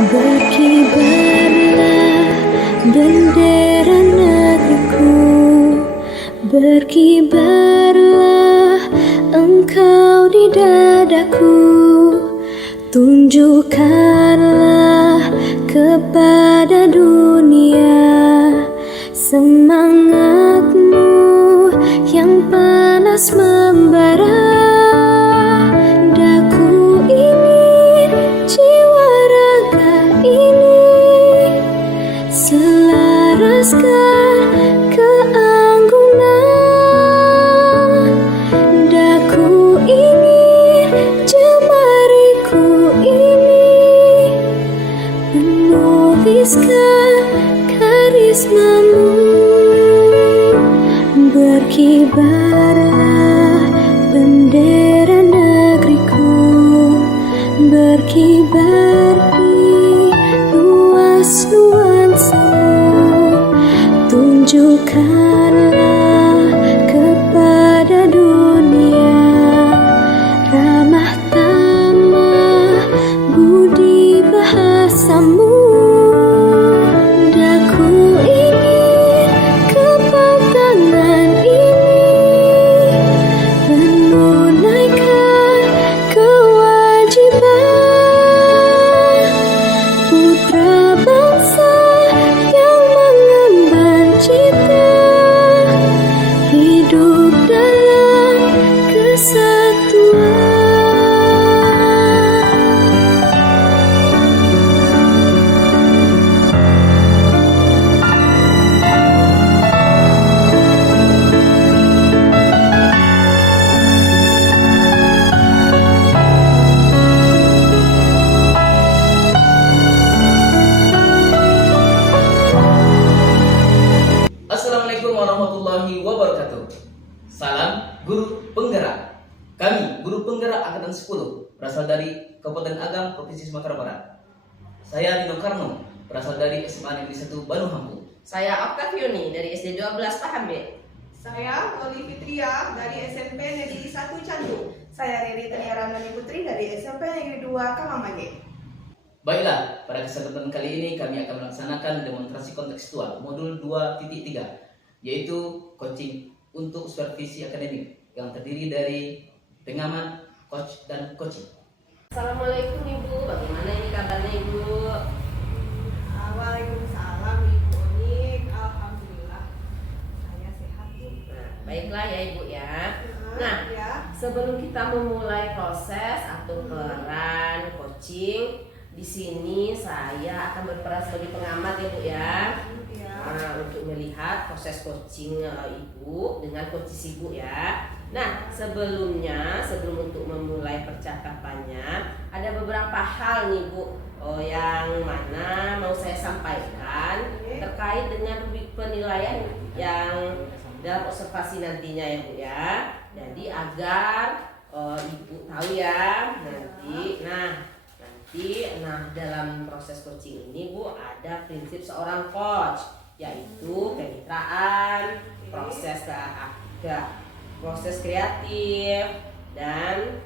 Berkibarlah bendera negeriku, berkibarlah engkau di dadaku. Tunjukkanlah kepada dunia semangatmu yang panas membara. Daku ingin jiwa raga ini selaraskan keanggunan. Daku ingin jemariku ini menuliskan karismamu. Berkibarlah bendera negeriku, berkibar di luas nuansamu. Tunjukkanlah kepada dunia ramah tamah budi bahasamu. Daku ingin kepegangan ini menunaikan kewajiban putra bangsa yang mengemban cita hidup dalam kesatuan. Assalamualaikum warahmatullahi wabarakatuh. Salam Guru Penggerak. Kami Guru Penggerak Angkatan 10 berasal dari Kabupaten Agam, Provinsi Sumatera Barat. Saya Dino Karno, berasal dari SMA Negeri 1 Banu Hampung. Saya Octavioni dari SD 12 Pahambe. Saya Oli Fitria dari SMP Negeri 1 Candu. Saya Riri Taniarandani Putri dari SMP Negeri 2 Kamamage. Baiklah, pada kesempatan kali ini kami akan melaksanakan demonstrasi kontekstual modul 2.3, yaitu coaching untuk supervisi akademik yang terdiri dari pengamat, coach, dan coaching. Assalamualaikum Ibu, bagaimana ini kabarnya Ibu? Waalaikumsalam Ibu Onik. Alhamdulillah saya sehat Bu. Baiklah ya Ibu ya. Nah, Ya. sebelum kita memulai proses atau peran coaching, di sini saya akan berperan sebagai pengamat ya Bu ya. Ya. Untuk melihat proses coaching Ibu dengan coaches Ibu ya. Nah, sebelum untuk memulai percakapannya, ada beberapa hal nih Bu yang mana mau saya sampaikan terkait dengan rubrik penilaian yang dalam observasi nantinya ya Bu ya. Jadi agar Ibu tahu ya nanti. Nah, dalam proses coaching ini Bu ada prinsip seorang coach, yaitu kemitraan, proses kreatif, dan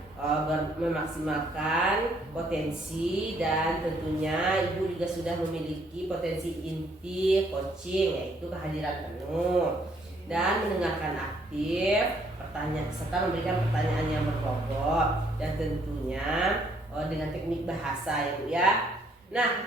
memaksimalkan potensi, dan tentunya Ibu juga sudah memiliki potensi inti coaching, yaitu kehadiran penuh dan mendengarkan aktif, serta memberikan pertanyaan yang berbobot, dan tentunya dengan teknik bahasa ya Bu ya. Nah,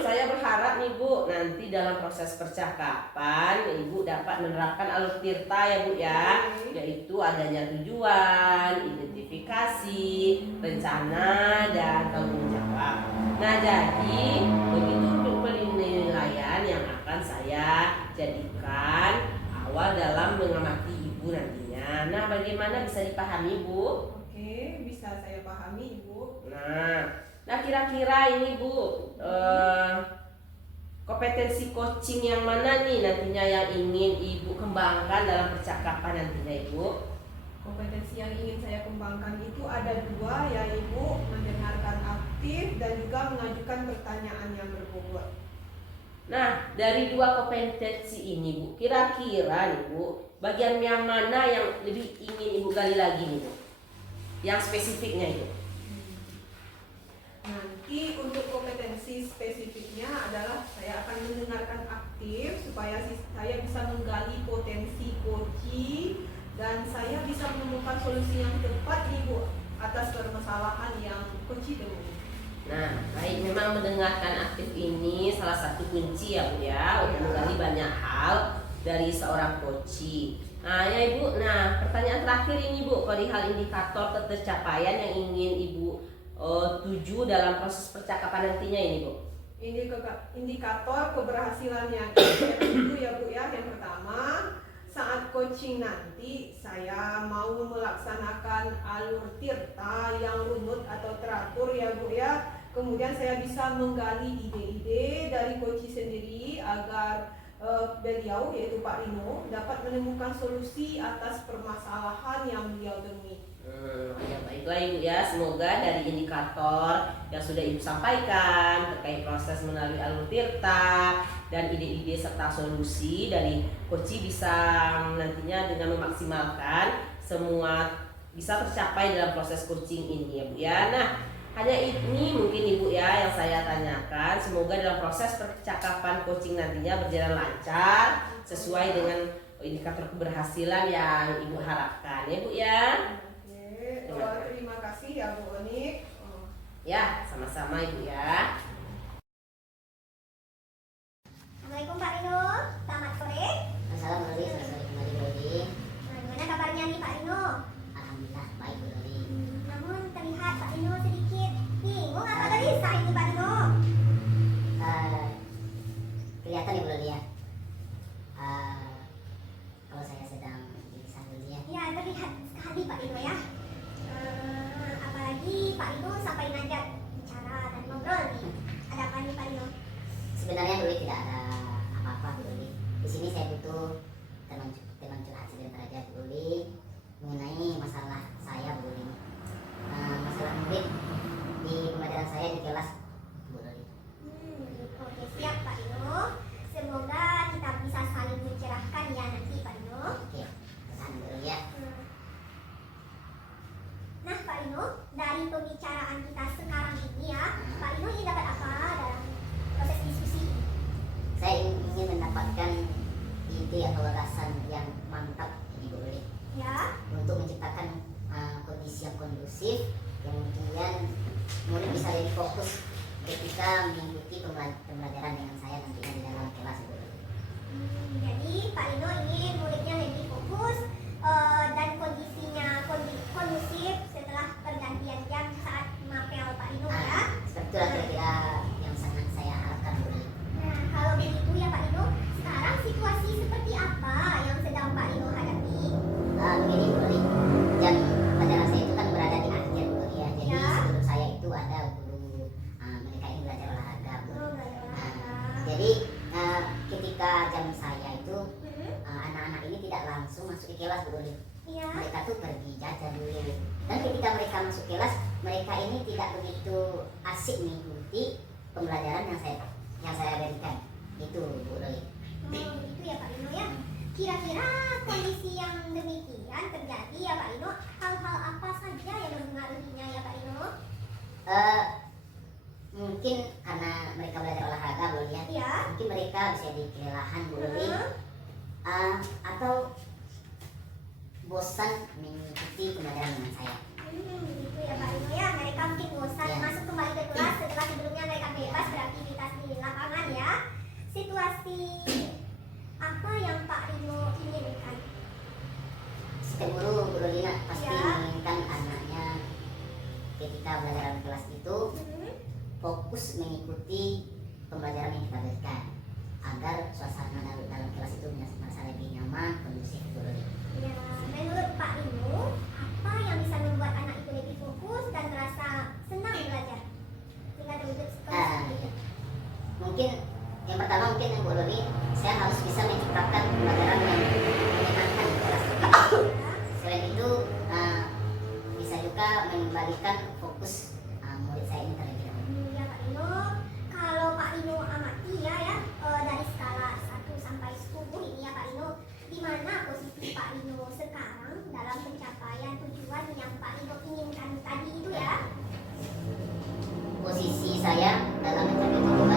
saya berharap nih Bu nanti dalam proses percakapan Ibu dapat menerapkan alur tirta ya Bu ya, yaitu adanya tujuan, identifikasi, rencana, dan tanggung jawab. Nah, jadi begitu untuk penilaian yang akan saya jadikan awal dalam mengamati Ibu nantinya. Nah, bagaimana bisa dipahami Bu? Oke, bisa saya pahami Ibu. Nah kira-kira ini Bu, kompetensi coaching yang mana nih nantinya yang ingin Ibu kembangkan dalam percakapan nantinya Ibu? Kompetensi yang ingin saya kembangkan itu ada dua, yaitu mendengarkan aktif dan juga mengajukan pertanyaan yang berbobot. Nah, dari dua kompetensi ini Bu, kira-kira nih Bu, bagian yang mana yang lebih ingin Ibu gali lagi nih Bu? Yang spesifiknya itu. Nanti untuk kompetensi spesifiknya adalah saya akan mendengarkan aktif supaya saya bisa menggali potensi coaching dan saya bisa menemukan solusi yang tepat nih Bu atas permasalahan yang coaching temui. Nah, baik, memang mendengarkan aktif ini salah satu kunci ya Bu ya untuk menggali banyak hal dari seorang coaching. Nah ya Ibu, nah pertanyaan terakhir ini Bu, perihal indikator ketercapaian yang ingin Ibu tuju dalam proses percakapan nantinya ini Bu. Indikator keberhasilan yang itu ya Bu ya, yang pertama saat coaching nanti saya mau melaksanakan alur tirta yang runut atau teratur ya Bu ya. Kemudian saya bisa menggali ide-ide dari coaching sendiri agar beliau yaitu Pak Rino dapat menemukan solusi atas permasalahan yang beliau temui. Ya baiklah Ibu ya, semoga dari indikator yang sudah Ibu sampaikan terkait proses melalui alur tirta dan ide-ide serta solusi dari coaching bisa nantinya dengan memaksimalkan semua bisa tercapai dalam proses coaching ini ya Bu ya. Nah, hanya ini mungkin Ibu ya yang saya tanyakan. Semoga dalam proses percakapan coaching nantinya berjalan lancar sesuai dengan indikator keberhasilan yang Ibu harapkan ya Bu ya. Oke, terima kasih ya Bu Onik. Ya, sama-sama Ibu ya. Assalamualaikum Pak Rino, selamat sore. Assalamualaikum, selamat sore kembali Bu Loli. Nah, gimana kabarnya nih Pak Rino? Alhamdulillah baik Bu Loli. Namun terlihat Pak Rino sedikit bingung apa tadi saat ini Pak Rino? Kelihatan ya Bu Loli ya. Kalau saya sedang sambil ya. Ya terlihat sekali Pak Rino ya. Apalagi Pak Rino sampai ngajak bicara dan ngobrol nih. Ada apa nih Pak Rino? Sebenarnya Bu Loli tidak ada apa-apa Bu Loli. Di sini saya butuh teman curhat sebentar aja Bu Loli mengenai masalah saya Bu Loli. Masalah murid di pembelajaran saya di kelas Bu Loli. Oke siap Pak Rino. Semoga kita bisa saling mencerahkan ya nanti Pak Rino. Oke, tahan Bu Loli ya. Nah Pak Rino, dari pembicaraan kita sekarang ini ya, Pak Rino ini dapat apa dalam proses diskusi ini? Saya ingin mendapatkan ide atau gagasan yang mantap ini Bu Loli. Ya, Untuk menciptakan kondisi yang kondusif yang kemudian murid bisa lebih fokus ketika mengikuti pembelajaran dengan saya nantinya di dalam kelas Bu Loli. jadi Pak Rino ingin muridnya lebih fokus dan kondisinya kondusif setelah pergantian jam saat mapel Pak Rino ya. Seperti itulah kira-kira yang sangat saya harapkan Bu Loli. Nah kalau begitu ya Pak Rino, sekarang situasi seperti apa yang sedang Pak Rino hadapi? Begini Bu Loli, jam pelajaran saya itu kan berada di akhir Bu Loli ya. Jadi Ya. sebelum saya itu ada guru mereka ini belajar olahraga Bu Oh, Loli. belajar olahraga. Jadi ketika jam saya itu Mhm. anak-anak ini tidak langsung masuk ke kelas Bu Loli. Iya. Mereka tuh pergi jajan dulu. Dan ketika mereka masuk kelas, mereka ini tidak begitu asik mengikuti pembelajaran yang saya berikan. Itu Bu Loli. Oh begitu ya Pak Rino ya. Kira-kira kondisi yang demikian terjadi ya Pak Rino, hal-hal apa saja yang mempengaruhinya ya Pak Rino? Mungkin karena mereka belajar olahraga Bu Loli ya. Iya. Mungkin mereka bisa di kelelahan Bu Loli. Hmm. Atau bosan mengikuti pembelajaran dengan saya. Begitu ya Pak Rino ya. Mereka mungkin bosan Ya. masuk kembali ke kelas setelah sebelumnya mereka bebas beraktivitas di lapangan ya. Situasi apa yang Pak Rino inginkan? Setiap guru Bu Loli pasti Ya. menginginkan anaknya ketika belajar kelas itu fokus mengikuti pembelajaran yang kita berikan agar suasana dalam kelas itu merasa lebih nyaman, kondusif Bu Loli. Ya, menurut Pak Rino, apa yang bisa membuat anak itu lebih fokus dan merasa senang belajar? Sehingga terwujud Iya. Mungkin yang pertama mungkin Bu Loli, saya harus bisa menciptakan pembelajaran yang menyenangkan di kelas. Selain itu bisa juga mengembalikan fokus murid saya ini terlebih dahulu. Ya Pak Rino, kalau Pak Rino amati ya dari skala 1 sampai 10 ini ya Pak Rino, di mana posisi Pak Rino sekarang dalam pencapaian tujuan yang Pak Rino inginkan tadi itu ya? Posisi saya dalam mencapai tujuan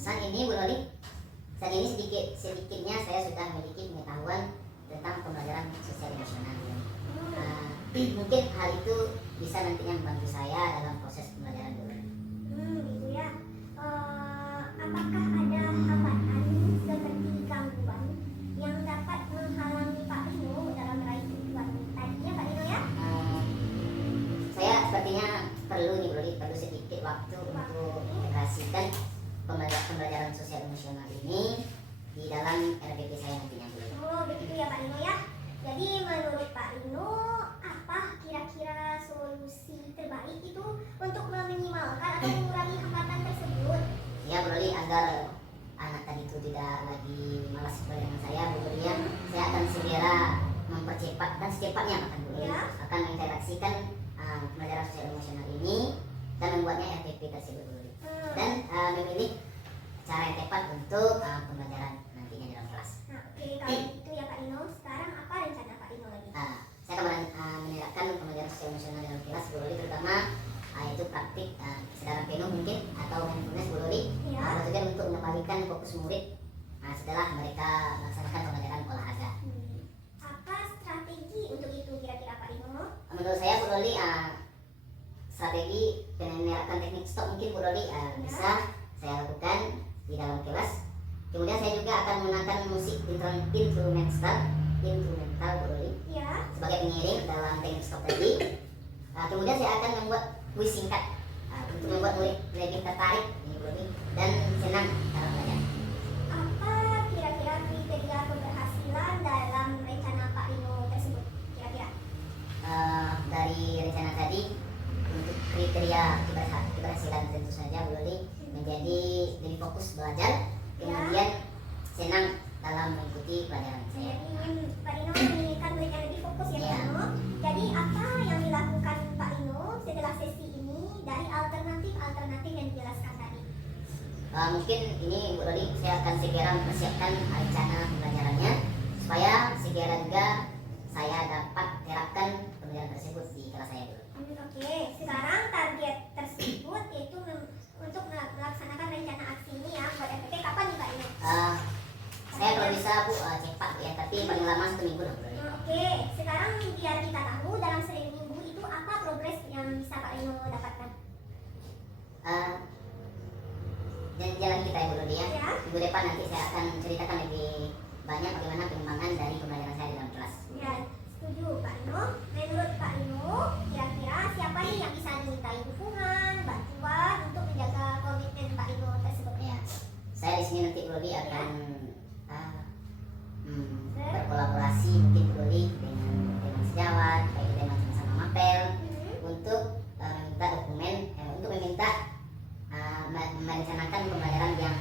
Saat ini Bu Loli, saat ini sedikitnya saya sudah memiliki pengetahuan tentang pembelajaran sosial emosional. Mungkin hal itu bisa nantinya membantu saya dalam proses pembelajaran Bu Loli. Gitu ya. Apakah ada hambatan seperti gangguan yang dapat menghalangi Pak Rino dalam meraih tujuan tadinya Pak Rino ya? Saya sepertinya perlu nih Bu Loli, perlu sedikit waktu untuk integrasikan pembelajaran sosial emosional ini di dalam RPP saya nantinya Bu Loli. Oh begitu ya Pak Rino ya. Jadi menurut Pak Rino apa kira-kira solusi terbaik itu untuk meminimalkan atau mengurangi hambatan tersebut? Ya Bu Loli, agar anak tadi itu tidak lagi malas belajar dengan saya Bu Loli ya, saya akan segera mempercepat dan secepatnya akan Bu Loli akan mengintegrasikan pembelajaran sosial emosional ini dan membuatnya RPP tersebut Bu Loli. Dan memilih cara yang tepat untuk pembelajaran nantinya dalam kelas. Nah oke, kalau gitu ya Pak Rino, sekarang apa rencana Pak Rino lagi? Saya akan menerapkan pembelajaran sosial emosional dalam kelas Bu Loli, terutama itu praktik kesadaran penuh mungkin atau mindfulness Bu Loli, tujuan untuk mengembalikan fokus murid setelah mereka melaksanakan pembelajaran olahraga. Apa strategi untuk itu kira-kira Pak Rino? Menurut saya Bu Loli, strategi menerapkan teknik stop mungkin Bu Loli bisa saya lakukan di dalam kelas. Kemudian saya juga akan menggunakan musik instrumental Bu Loli sebagai pengiring dalam teknik stop tadi. Kemudian saya akan membuat kuis singkat untuk membuat murid lebih tertarik Bu Loli dan senang dalam belajar. Apa kira-kira kriteria keberhasilan dalam rencana Pak Rino tersebut kira-kira? Dari rencana tadi, untuk kriteria keberhasilan tentu saja Bu Loli menjadi lebih fokus belajar, kemudian senang dalam mengikuti pelajaran saya. Jadi ingin Pak Rino menginginkan murid yang lebih fokus ya Pak Rino. Jadi apa yang dilakukan Pak Rino setelah sesi ini dari alternatif yang dijelaskan tadi? Mungkin ini Bu Loli, saya akan segera mempersiapkan rencana pembelajarannya supaya segera juga saya dapat terapkan pembelajaran tersebut di kelas saya Bu Loli. Oke, sekarang target tersebut yaitu untuk melaksanakan rencana aksi ini ya buat RPP kapan nih Pak Rino? Saya kalau bisa Bu cepat ya, tapi paling lama 1 minggu lah Bu Loli. Oke, sekarang biar kita tahu dalam seminggu itu apa progres yang bisa Pak Rino dapatkan? Jalan kita ya Bu Loli ya. Ya. Minggu depan nanti saya akan ceritakan lebih banyak bagaimana pengembangan dari pembelajaran saya di dalam kelas. Ya, setuju Pak Rino. Menurut Pak Rino, kira-kira siapa nih yang bisa dimintai dukungan, bantuan untuk menjaga komitmen Pak Rino tersebut? Ya, saya di sini nanti Bu Loli akan berkolaborasi mungkin Bu Loli dengan sejawat, baik dengan sama Mapel untuk meminta dokumen, untuk meminta merencanakan pembelajaran yang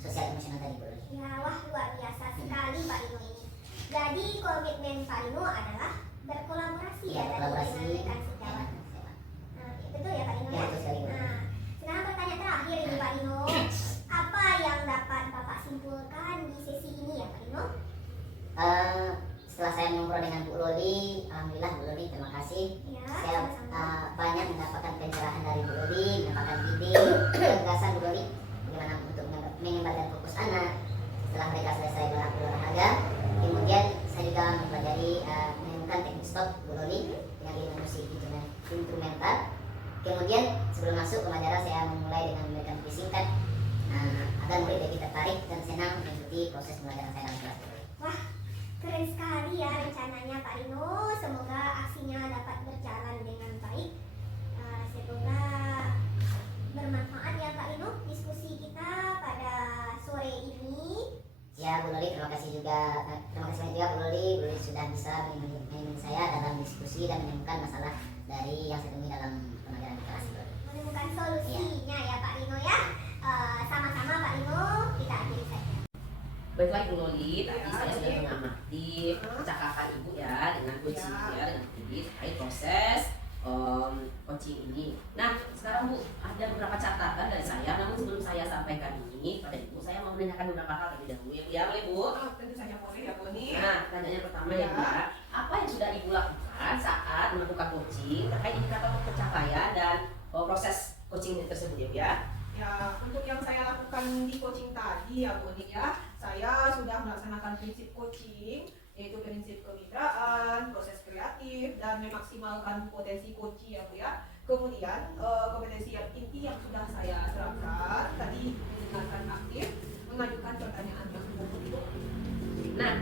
sosial emosional tadi Bu Loli. Ya, wah luar biasa sekali Pak Rino ini. Jadi komitmen Pak Rino adalah berkolaborasi Ya, berkolaborasi dengan rekan sejawat. Nah, betul ya Pak Rino? Ya, betul sekali, Bu. Nah, sekarang pertanyaan terakhir ini Pak Rino. Apa yang dapat Bapak simpulkan di sesi ini ya Pak Rino? Setelah saya ngobrol dengan Bu Loli, alhamdulillah Bu Loli, terima kasih. Ya, Saya sama-sama. banyak mendapatkan pencerahan dari Bu Loli, mendapatkan ide, gagasan Bu Loli bagaimana untuk mengembalikan fokus anak setelah mereka selesai berolahraga. Kemudian saya juga mempelajari menemukan teknik stop Bu Loli dengan ilmu musik instrumental. Kemudian sebelum masuk pembelajaran saya memulai dengan memberikan kuis singkat agar murid lebih tertarik dan senang mengikuti proses pembelajaran saya dalam kelas Bu Loli. Wah, keren sekali ya rencananya Pak Rino. Semoga aksinya dapat berjalan dengan baik. Semoga bermanfaat ya Pak Rino diskusi kita pada sore ini. Ya Bu Loli, terima kasih banyak juga Bu Loli sudah bisa menemani saya dalam diskusi dan menemukan masalah dari yang saya temui dalam pembelajaran di kelas Bu Loli. Menemukan solusinya ya Pak Rino ya. Sama-sama Pak Rino, kita akhiri saja. Baiklah Ibu Loli, tadi saya sudah mengamati percakapan Ibu ya dengan coaching ya, dengan Ibu terkait proses coaching ini. Nah, sekarang Bu, ada beberapa catatan dari saya. Namun sebelum saya sampaikan ini pada Ibu, saya mau menanyakan beberapa hal terlebih dahulu ya Bu. Ya, boleh Bu? Tentu saja boleh ya Boni. Nah, pertanyaan pertama ya Bu, apa yang sudah Ibu lakukan saat melakukan coaching terkait indikator pencapaian dan proses coaching tersebut ya Bu ya? Ya, untuk yang saya lakukan yang di coaching tadi ya Bu ya, saya sudah melaksanakan prinsip coaching, yaitu prinsip kemitraan, proses kreatif, dan memaksimalkan potensi coaching ya Bu ya. Kemudian kompetensi yang inti yang sudah saya terapkan tadi, mendengarkan aktif, mengajukan pertanyaan yang betul. Nah,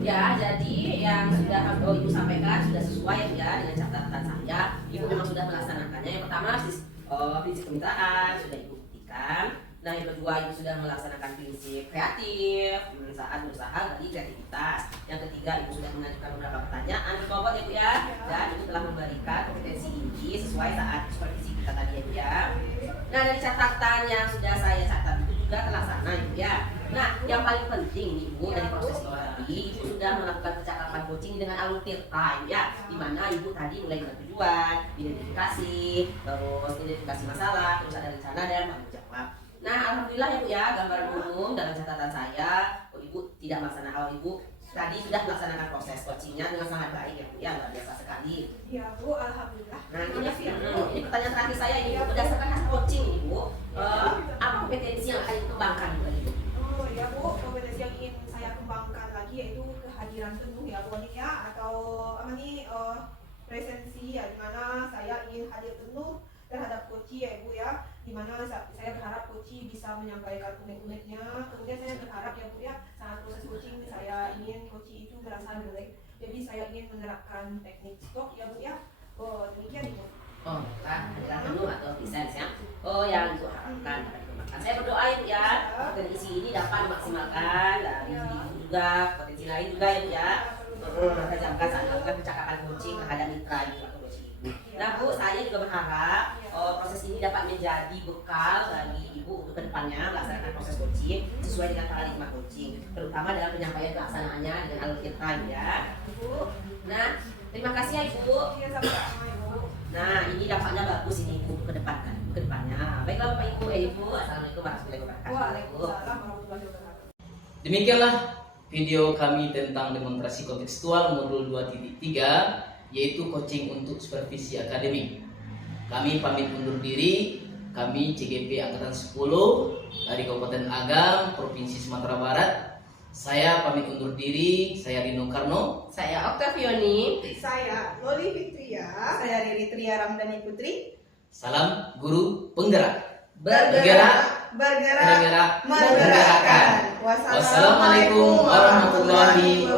ya jadi yang sudah Ibu sampaikan sudah sesuai ya dengan catatan saya. Ibu memang sudah melaksanakannya. Yang pertama prinsip kemitraan sudah Ibu buktikan. Nah, yang kedua Ibu sudah melaksanakan prinsip kreatif saat berusaha dari kreativitas. Yang ketiga Ibu sudah mengajukan beberapa pertanyaan berbobot ya Bu ya. Dan Ibu telah memberikan kompetensi inti sesuai saat supervisi kita tadi ya Bu ya. Nah, dari catatan yang sudah saya catat itu juga terlaksana ya Bu ya. Nah, yang paling penting nih Ibu dari proses ini tadi, Ibu sudah melakukan percakapan coaching dengan alur time ya, di mana Ibu tadi mulai dengan tujuan, identifikasi, terus identifikasi masalah, terus ada rencana dan tanggung jawab. Nah, alhamdulillah ya Bu ya, gambaran umum dalam catatan saya, Ibu tidak melaksanakan Ibu tadi sudah melaksanakan proses coachingnya dengan sangat baik ya Bu ya, luar biasa sekali. Ya Bu, alhamdulillah. Nah, ini pertanyaan terakhir saya ini Bu, berdasarkan hasil coaching ini Bu, apa kompetensi yang akan dikembangkan Bu tadi Bu? Oh ya Bu, kompetensi yang ingin saya kembangkan lagi yaitu kehadiran penuh ya Bu ya, atau apa nih presensi ya, dimana saya ingin hadir penuh terhadap coach ya Bu ya, dimana saya berharap coach bisa menyampaikan unek-uneknya. Kemudian saya berharap ya Bu ya, saat proses coaching saya ingin coach itu berasa melek, jadi saya ingin menerapkan teknik stok ya Bu ya. Oh demikian Ibu. Oh, kehadiran penuh atau presence ya. Oh, yang Ibu harapkan. Saya berdoa Ibu ya, potensi ini dapat dimaksimalkan dari Ibu juga, potensi lain juga ya Bu ya. Saya jamkan saat melakukan percakapan coaching terhadap mitra Ibu atau coach Ibu. Nah Bu, saya juga berharap proses ini dapat menjadi bekal bagi Ibu untuk kedepannya melaksanakan proses coaching sesuai dengan paradigma coaching, terutama dalam penyampaian pelaksanaannya dengan alur kita ya. Bu. Nah, terima kasih ya Ibu. Iya sama-sama Ibu. Nah, ini dampaknya bagus ini Ibu ke depannya. Baiklah Bapak Ibu, Ibu. Assalamualaikum warahmatullahi wabarakatuh. Waalaikumsalam warahmatullahi wabarakatuh. Demikianlah video kami tentang demonstrasi kontekstual modul 2.3, yaitu coaching untuk supervisi akademik. Kami pamit undur diri. Kami CGP Angkatan 10 dari Kabupaten Agam, Provinsi Sumatera Barat. Saya pamit undur diri. Saya Rino Karno. Saya Oktavioni. Saya Loli Fitria. Saya Riri Tria Ramdhani Putri. Salam guru penggerak. Bergerak, menggerakkan. Wassalamualaikum warahmatullahi wabarakatuh.